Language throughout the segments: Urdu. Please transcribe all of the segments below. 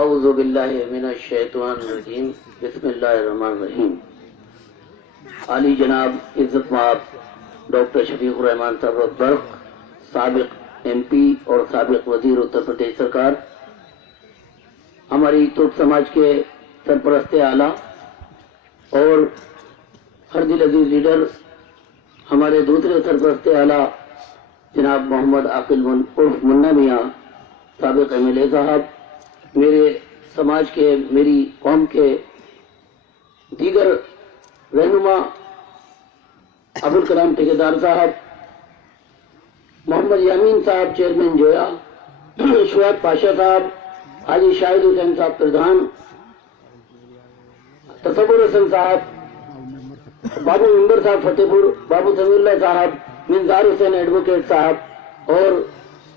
اعوذ باللہ من الشیطان الرجیم بسم اللہ الرحمن الرحیم۔ عالی جناب عزت مآب ڈاکٹر شفیق الرحمان صاحب برق، سابق ایم پی اور سابق وزیر اتر پردیش سرکار، ہماری ترک سماج کے سرپرست اعلیٰ اور ہر دل عزیز لیڈر ہمارے دوسرے سرپرست اعلیٰ جناب محمد عاقل عرف منا میاں سابق ایم ایل اے صاحب، میرے سماج کے، میری قوم کے دیگر رہنما ابوالکلام ٹھیکیدار صاحب، محمد یامین صاحب چیئرمین جویا، شعیب پاشا صاحب، حاجی شاہد حسین صاحب پردھان، تصور حسن صاحب، بابو ممبر صاحب فتح پور، بابو سمیع اللہ صاحب، منظار حسین ایڈوکیٹ صاحب، اور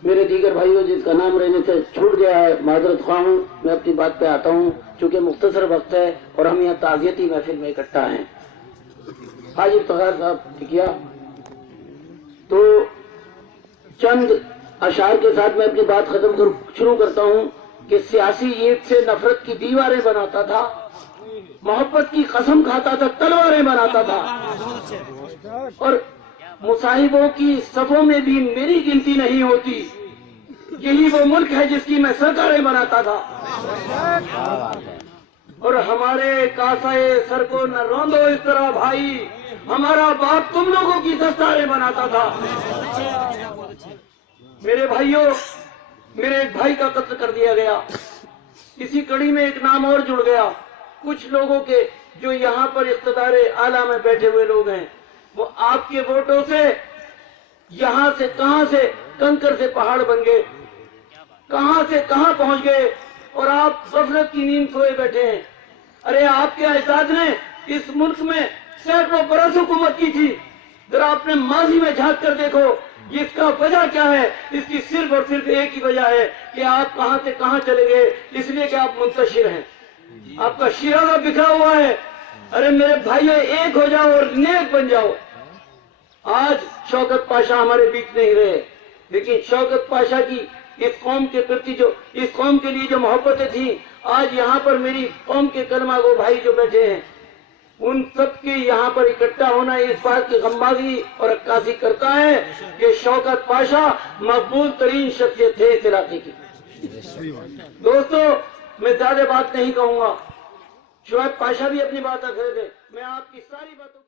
میرے دیگر بھائیوں جس کا نام رہنے سے چھوٹ گیا ہے معذرت خواہ ہوں۔ میں اپنی بات پہ آتا ہوں چونکہ مختصر وقت ہے اور ہم یہاں تعزیتی محفل میں اکٹھا ہیں۔ حاجی افتخار صاحب ٹھیکیا، تو چند اشعار کے ساتھ میں اپنی بات شروع کرتا ہوں کہ سیاسی عید سے نفرت کی دیواریں بناتا تھا، محبت کی قسم کھاتا تھا، تلواریں بناتا تھا، اور مصاحبوں کی صفوں میں بھی میری گنتی نہیں ہوتی، یہی وہ ملک ہے جس کی میں سرکاریں بناتا تھا، اور ہمارے کاسائے سر کو نہ روندو اس طرح بھائی، ہمارا باپ تم لوگوں کی دستاریں بناتا تھا۔ میرے بھائیوں، میرے ایک بھائی کا قتل کر دیا گیا، اسی کڑی میں ایک نام اور جڑ گیا، کچھ لوگوں کے جو یہاں پر اقتدار اعلیٰ میں بیٹھے ہوئے لوگ ہیں، وہ آپ کے ووٹوں سے یہاں سے کہاں سے کنکر سے پہاڑ بن گئے، کہاں سے کہاں پہنچ گئے، اور آپ غفلت کی نیند سوئے بیٹھے ہیں۔ ارے آپ کے اجداد نے اس ملک میں سینکڑوں برس حکومت کی تھی، ذرا اپنے ماضی میں جھانک کر دیکھو، اس کا وجہ کیا ہے؟ اس کی صرف اور صرف ایک ہی وجہ ہے کہ آپ کہاں سے کہاں چلے گئے، اس لیے کہ آپ منتشر ہیں، آپ کا شیرازہ بکھرا ہوا ہے۔ ارے میرے بھائیو، ایک ہو جاؤ اور نیک بن جاؤ۔ آج شوکت پاشا ہمارے بیچ نہیں رہے، لیکن شوکت پاشا کی اس قوم کے پرتی اس قوم کے لیے جو محبتیں تھیں، آج یہاں پر میری قوم کے کلمہ گو بھائی جو بیٹھے ہیں، ان سب کے یہاں پر اکٹھا ہونا اس بات کی غمبازی اور عکاسی کرتا ہے کہ شوکت پاشا مقبول ترین شخصیت تھے اس علاقے کی۔ دوستو، میں زیادہ بات نہیں کہوں گا، شعیب پاشا بھی اپنی بات رکھ رہے تھے، میں آپ کی ساری باتوں